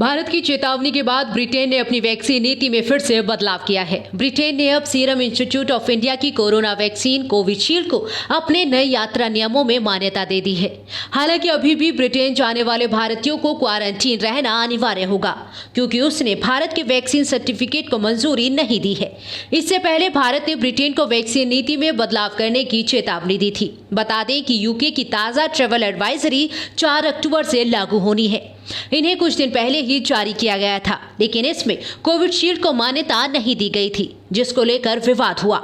भारत की चेतावनी के बाद ब्रिटेन ने अपनी वैक्सीन नीति में फिर से बदलाव किया है। ब्रिटेन ने अब सीरम इंस्टीट्यूट ऑफ इंडिया की कोरोना वैक्सीन कोविशील्ड को अपने नए यात्रा नियमों में मान्यता दे दी है। हालांकि अभी भी ब्रिटेन जाने वाले भारतीयों को क्वारंटीन रहना अनिवार्य होगा, क्योंकि उसने भारत के वैक्सीन सर्टिफिकेट को मंजूरी नहीं दी है। इससे पहले भारत ने ब्रिटेन को वैक्सीन नीति में बदलाव करने की चेतावनी दी थी। बता दें कि यूके की ताज़ा ट्रैवल एडवाइजरी 4 अक्टूबर से लागू होनी है। इन्हें कुछ दिन पहले ही जारी किया गया था, लेकिन इसमें कोविशील्ड को मान्यता नहीं दी गई थी, जिसको लेकर विवाद हुआ।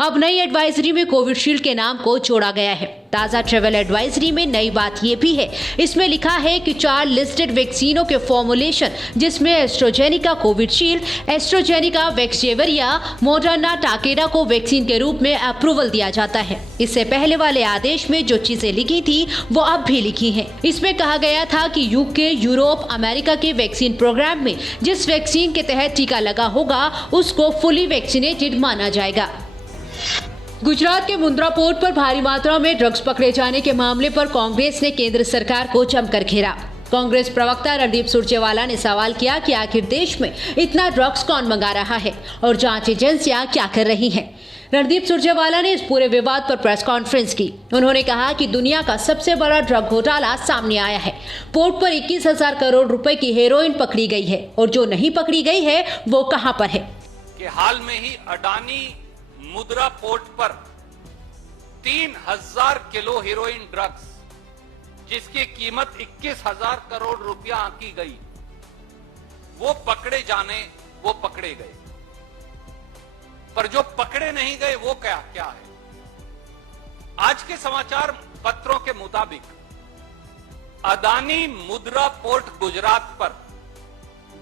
अब नई एडवाइजरी में कोविशील्ड के नाम को जोड़ा गया है। ताज़ा ट्रैवल एडवाइजरी में नई बात यह भी है, इसमें लिखा है कि 4 लिस्टेड वैक्सीनों के फॉर्मुलेशन, जिसमें एस्ट्राजेनेका कोविशील्ड, एस्ट्राजेनेका वैक्सजेवर या मॉडर्ना टाकेडा को वैक्सीन के रूप में अप्रूवल दिया जाता है। इससे पहले वाले आदेश में जो चीजें लिखी थी वो अब भी लिखी हैं। इसमें कहा गया था कि यूके, यूरोप, अमेरिका के वैक्सीन प्रोग्राम में जिस वैक्सीन के तहत टीका लगा होगा उसको फुली वैक्सीनेटेड माना जाएगा। गुजरात के मुंद्रा पोर्ट पर भारी मात्रा में ड्रग्स पकड़े जाने के मामले पर कांग्रेस ने केंद्र सरकार को जमकर घेरा। कांग्रेस प्रवक्ता रणदीप सुरजेवाला ने सवाल किया कि आखिर देश में इतना ड्रग्स कौन मंगा रहा है और जांच एजेंसियां क्या कर रही हैं। रणदीप सुरजेवाला ने इस पूरे विवाद पर प्रेस कॉन्फ्रेंस की। उन्होंने कहा कि दुनिया का सबसे बड़ा ड्रग घोटाला सामने आया है। पोर्ट पर 21,000 करोड़ रुपए की हेरोइन पकड़ी गई है, और जो नहीं पकड़ी गई है वो कहां पर है। कि हाल में ही अडानी मुद्रा पोर्ट पर 3,000 किलो हेरोइन ड्रग्स, जिसकी कीमत 21,000 करोड़ रुपया आंकी गई, वो पकड़े गए। पर जो पकड़े नहीं गए वो क्या है? आज के समाचार पत्रों के मुताबिक अडानी मुद्रा पोर्ट गुजरात पर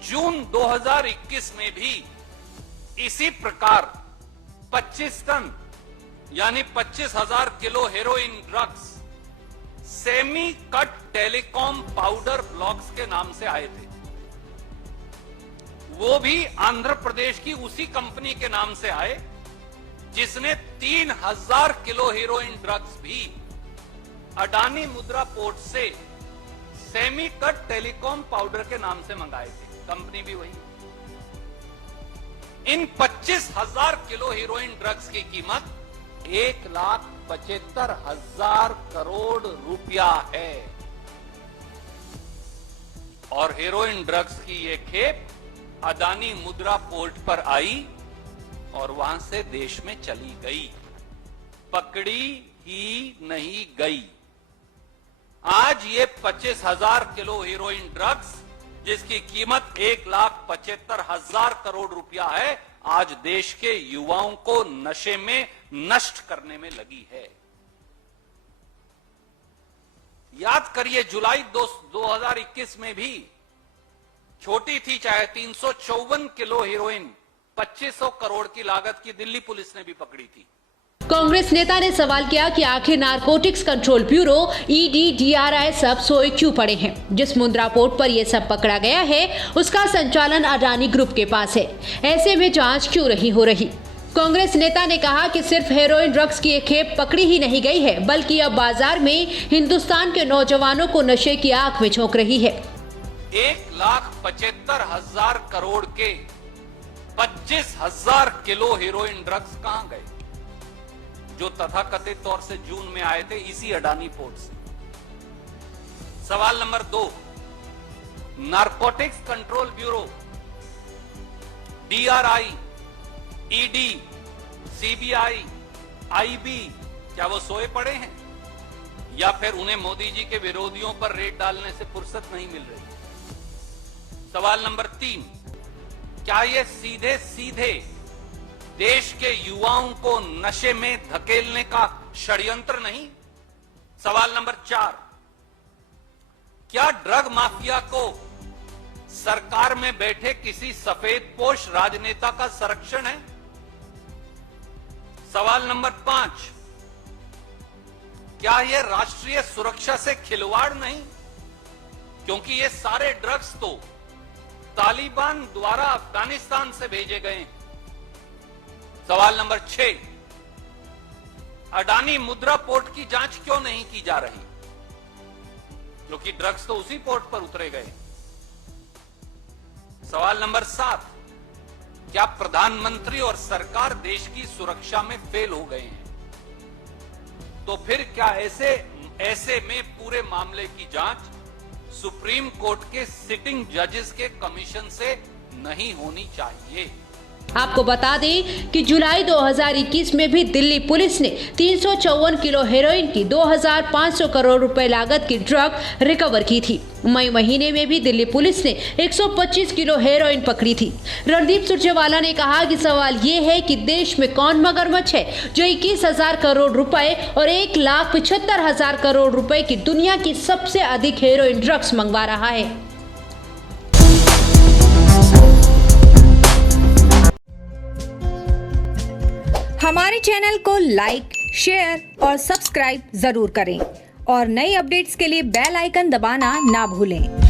जून 2021 में भी इसी प्रकार 25 टन यानी 25,000 kilo heroin drugs semi cut telecom powder blocks के नाम से आए थे। वो भी आंध्र प्रदेश की उसी कंपनी के नाम से आए जिसने 3,000 किलो हेरोइन ड्रग्स भी अडानी मुद्रा पोर्ट से सेमी कट टेलीकॉम पाउडर के नाम से मंगाए थे। कंपनी भी वही। इन 25,000 किलो हेरोइन ड्रग्स की कीमत 1,75,000 करोड़ रुपया है। और हेरोइन ड्रग्स की ये खेप अडानी मुद्रा पोर्ट पर आई और वहां से देश में चली गई, पकड़ी ही नहीं गई। आज ये 25,000 किलो हेरोइन ड्रग्स, जिसकी कीमत 1,75,000 करोड़ रुपया है, आज देश के युवाओं को नशे में नष्ट करने में लगी है। याद करिए, जुलाई 2021 में भी छोटी थी चाहे 354 किलो हेरोइन 2500 करोड़ की लागत की दिल्ली पुलिस ने भी पकड़ी थी। कांग्रेस नेता ने सवाल किया कि आखिर narcotics control bureau ED, DRI सब सोए क्यों पड़े हैं। जिस मुंद्रा पोर्ट पर यह सब पकड़ा गया है उसका संचालन अडानी ग्रुप के पास है। ऐसे में जांच क्यों नहीं हो रही। कांग्रेस नेता ने कहा कि सिर्फ हेरोइन ड्रग्स की एक खेप पकड़ी ही नहीं गई है, बल्कि अब बाजार में हिंदुस्तान के नौजवानों को नशे की आंख में झोंक रही है। 1,75,000 करोड़ के 25,000 किलो हेरोइन ड्रग्स कहां गए, जो तथाकथित तौर से जून में आए थे इसी अडानी पोर्ट से। सवाल number 2, narcotics control bureau, DRI, ED, CBI, IB, क्या वो सोए पड़े हैं या फिर उन्हें मोदी जी के विरोधियों पर रेड डालने से फुर्सत नहीं मिल रही? सवाल नंबर 3, क्या ये सीधे सीधे देश के युवाओं को नशे में धकेलने का षड्यंत्र नहीं? सवाल नंबर 4, क्या ड्रग माफिया को सरकार में बैठे किसी सफेदपोश राजनेता का संरक्षण है? सवाल नंबर 5, क्या यह राष्ट्रीय सुरक्षा से खिलवाड़ नहीं, क्योंकि ये सारे ड्रग्स तो तालिबान द्वारा अफगानिस्तान से भेजे गए। सवाल नंबर 6, अडानी मुद्रा पोर्ट की जांच क्यों नहीं की जा रही, क्योंकि ड्रग्स तो उसी पोर्ट पर उतरे गए। सवाल नंबर 7, क्या प्रधानमंत्री और सरकार देश की सुरक्षा में फेल हो गए हैं? तो फिर क्या ऐसे में पूरे मामले की जांच सुप्रीम कोर्ट के सिटिंग जजेस के कमीशन से नहीं होनी चाहिए? आपको बता दें कि जुलाई 2021 में भी दिल्ली पुलिस ने 354 किलो हेरोइन की 2500 करोड़ रुपए लागत की ड्रग रिकवर की थी। मई महीने में भी दिल्ली पुलिस ने 125 किलो हेरोइन पकड़ी थी। रणदीप सुरजेवाला ने कहा कि सवाल ये है कि देश में कौन मगरमच्छ है जो 21,000 करोड़ रुपए और 1,75,000 करोड़ रुपए की दुनिया की सबसे अधिक हेरोइन ड्रग्स मंगवा रहा है। हमारे चैनल को लाइक, शेयर और सब्सक्राइब जरूर करें और नई अपडेट्स के लिए बेल आइकन दबाना ना भूलें।